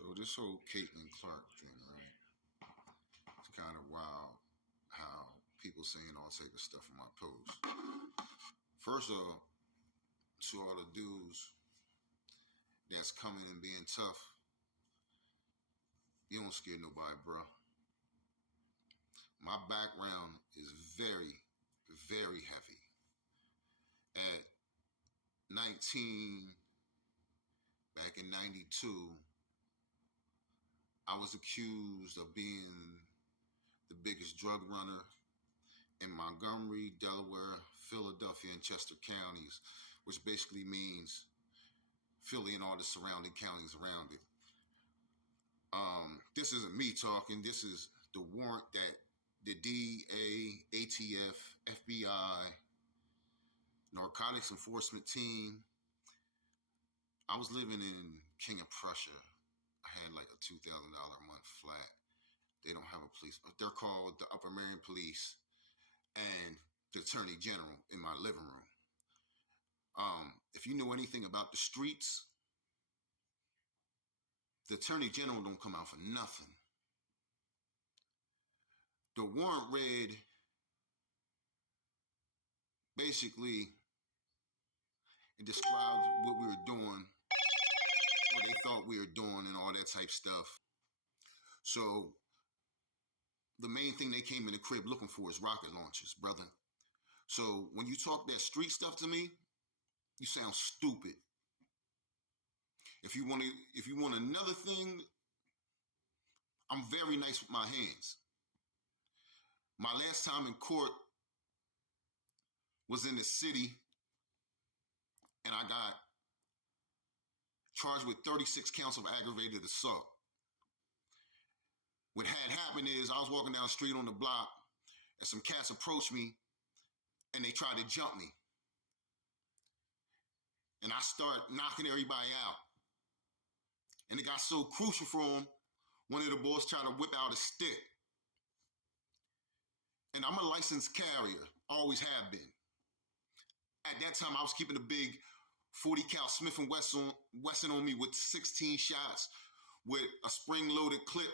So this whole Caitlin Clark thing, right? It's kind of wild how people saying all type of stuff on my post. First of all, to all the dudes that's coming and being tough, you don't scare nobody, bro. My background is very, very heavy. At 19, back in 92, I was accused of being the biggest drug runner in Montgomery, Delaware, Philadelphia, and Chester counties, which basically means Philly and all the surrounding counties around it. This isn't me talking. This is the warrant that the DEA, ATF, FBI, Narcotics Enforcement Team. I was living in King of Prussia. I had like a $2,000 a month flat. They don't have a police. They're called the Upper Marion Police and the Attorney General in my living room. If you know anything about the streets, the Attorney General don't come out for nothing. The warrant read, basically, it described what we were doing, what they thought we were doing, and all that type stuff. So the main thing they came in the crib looking for is rocket launchers, brother. So when you talk that street stuff to me, you sound stupid. If you want another thing, I'm very nice with my hands. My last time in court was in the city, and I got charged with 36 counts of aggravated assault. What had happened is I was walking down the street on the block, and some cats approached me, and they tried to jump me. And I start knocking everybody out. And it got so crucial for them, one of the boys tried to whip out a stick. And I'm a licensed carrier, always have been. At that time, I was keeping a big 40 cal Smith & Wesson on me with 16 shots with a spring-loaded clip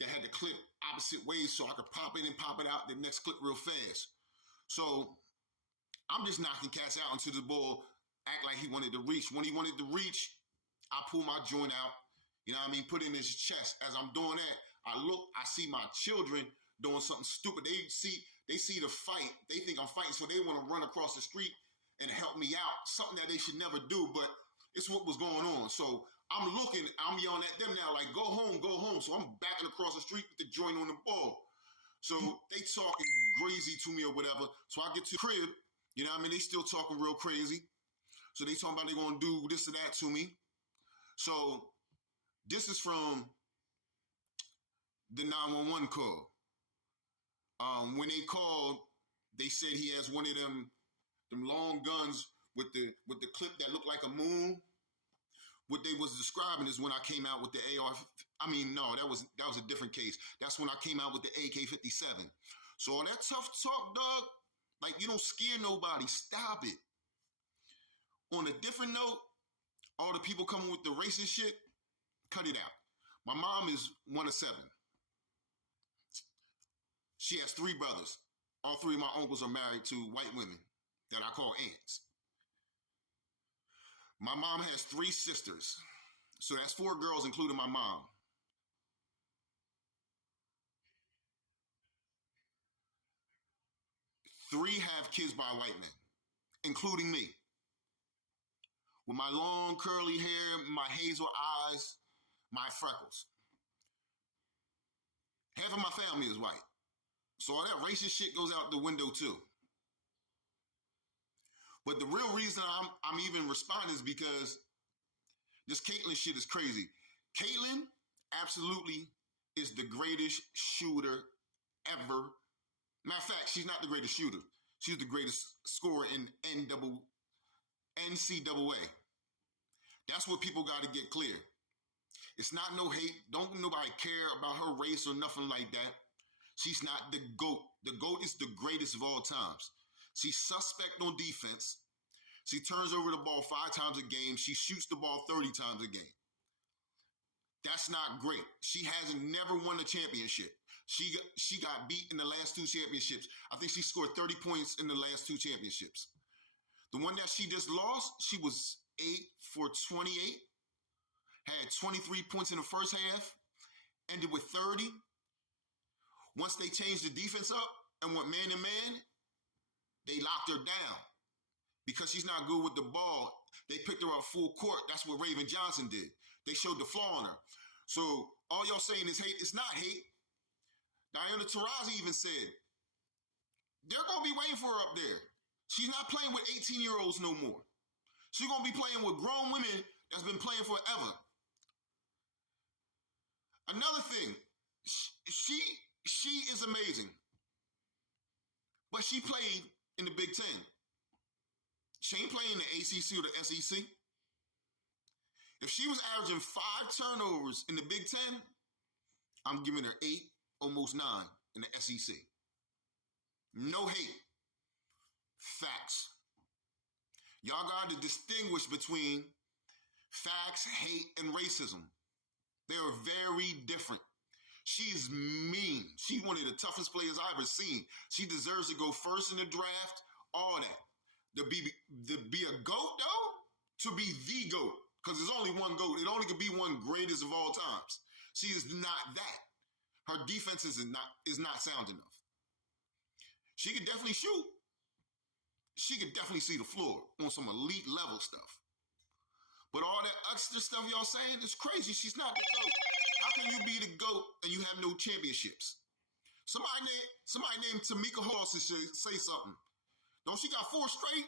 that had the clip opposite ways so I could pop in and pop it out the next clip real fast. So I'm just knocking cats out until the ball act like he wanted to reach. When he wanted to reach, I pull my joint out, you know what I mean, put it in his chest. As I'm doing that, I see my children doing something stupid. They see the fight. They think I'm fighting, so they want to run across the street and help me out, something that they should never do, but it's what was going on. So I'm yelling at them now, like, go home, go home. So I'm backing across the street with the joint on the ball. So they talking crazy to me or whatever. So I get to the crib, you know what I mean? They still talking real crazy. So they talking about they going to do this and that to me. So this is from the 911 call. When they called, they said he has one of them long guns with the clip that looked like a moon. What they was describing is when I came out with the AR. I mean, no, that was a different case. That's when I came out with the AK-57. So all that tough talk, dog, like you don't scare nobody. Stop it. On a different note, all the people coming with the racist shit, cut it out. My mom is one of 7. She has 3 brothers. All 3 of my uncles are married to white women that I call aunts. My mom has 3 sisters. So that's 4 girls, including my mom. Three have kids by white men, including me. With my long curly hair, my hazel eyes, my freckles. Half of my family is white. So all that racist shit goes out the window too. But the real reason I'm even responding is because this Caitlin shit is crazy. Caitlin absolutely is the greatest shooter ever. Matter of fact, she's not the greatest shooter. She's the greatest scorer in NCAA. That's what people got to get clear. It's not no hate. Don't nobody care about her race or nothing like that. She's not the GOAT. The GOAT is the greatest of all times. She's suspect on defense. She turns over the ball 5 times a game. She shoots the ball 30 times a game. That's not great. She hasn't never won a championship. She got beat in the last two championships. I think she scored 30 points in the last two championships. The one that she just lost, she was 8 for 28, had 23 points in the first half, ended with 30. Once they changed the defense up and went man to man, they locked her down. Because she's not good with the ball, they picked her up full court. That's what Raven Johnson did. They showed the flaw on her. So all y'all saying is hate. It's not hate. Diana Taurasi even said, they're going to be waiting for her up there. She's not playing with 18-year-olds no more. She's going to be playing with grown women that's been playing forever. Another thing, she is amazing. But she played in the Big Ten. She ain't playing in the ACC or the SEC. If she was averaging 5 turnovers in the Big Ten, I'm giving her 8, almost 9 in the SEC. No hate. Facts. Y'all got to distinguish between facts, hate, and racism. They are very different. She's mean. She's one of the toughest players I've ever seen. She deserves to go first in the draft, all that. To be a GOAT, though, to be the GOAT, because there's only one GOAT. It only could be one greatest of all times. She is not that. Her defense is not sound enough. She could definitely shoot. She could definitely see the floor on some elite level stuff. But all that extra stuff y'all saying is crazy. She's not the GOAT. How can you be the GOAT and you have no championships? Somebody named Tamika Hall say something. Don't she got 4 straight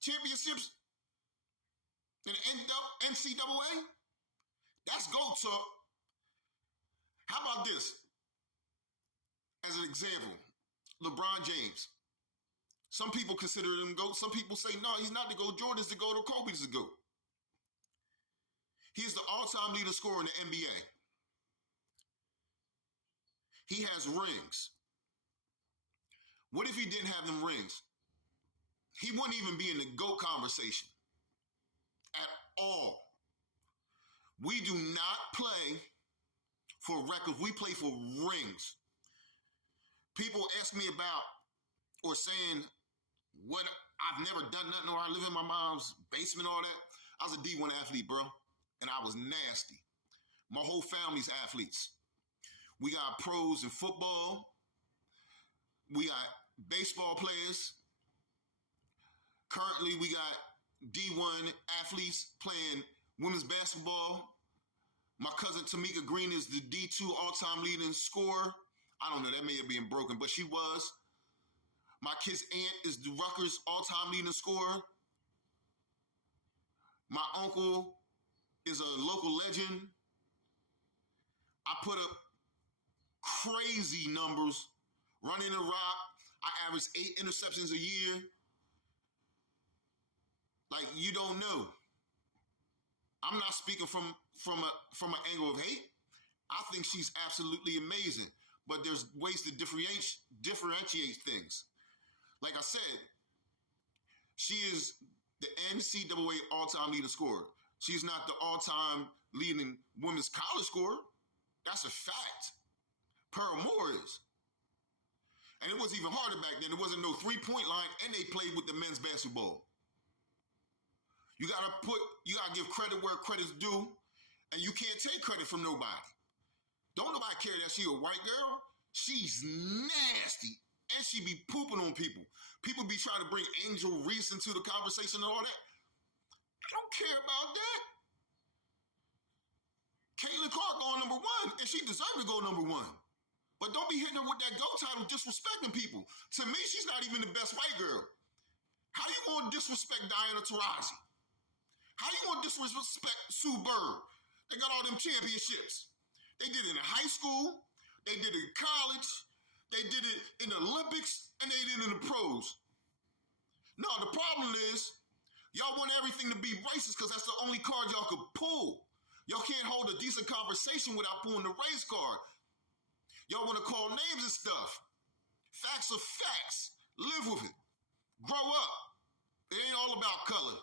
championships in the NCAA? That's GOAT talk. How about this? As an example, LeBron James. Some people consider him GOAT. Some people say, no, he's not the GOAT. Jordan's the GOAT or Kobe's the GOAT. He's the all-time leading scorer in the NBA. He has rings. What if he didn't have them rings? He wouldn't even be in the GOAT conversation at all. We do not play for records. We play for rings. People ask me about or saying what I've never done nothing or I live in my mom's basement, all that. I was a D1 athlete, bro, and I was nasty. My whole family's athletes. We got pros in football. We got baseball players. Currently, we got D1 athletes playing women's basketball. My cousin Tamika Green is the D2 all-time leading scorer. I don't know, that may have been broken, but she was. My kid's aunt is the Rutgers all-time leading scorer. My uncle is a local legend. I put up crazy numbers running the rock. I average 8 interceptions a year. Like, you don't know. I'm not speaking from an angle of hate. I think she's absolutely amazing. But there's ways to differentiate things. Like I said, she is the NCAA all-time leading scorer. She's not the all-time leading women's college scorer. That's a fact. Pearl Moore is. And it was even harder back then. There wasn't no three-point line, and they played with the men's basketball. You gotta give credit where credit's due, and you can't take credit from nobody. Don't nobody care that she a white girl. She's nasty, and she be pooping on people. People be trying to bring Angel Reese into the conversation and all that. I don't care about that. Caitlin Clark going number 1, and she deserves to go number 1. But don't be hitting her with that GOAT title disrespecting people. To me, she's not even the best white girl. How you gonna disrespect Diana Taurasi? How you gonna disrespect Sue Bird? They got all them championships. They did it in high school, they did it in college, they did it in the Olympics, and they did it in the pros. No, the problem is, y'all want everything to be racist because that's the only card y'all could pull. Y'all can't hold a decent conversation without pulling the race card. Y'all want to call names and stuff. Facts are facts. Live with it. Grow up. It ain't all about color.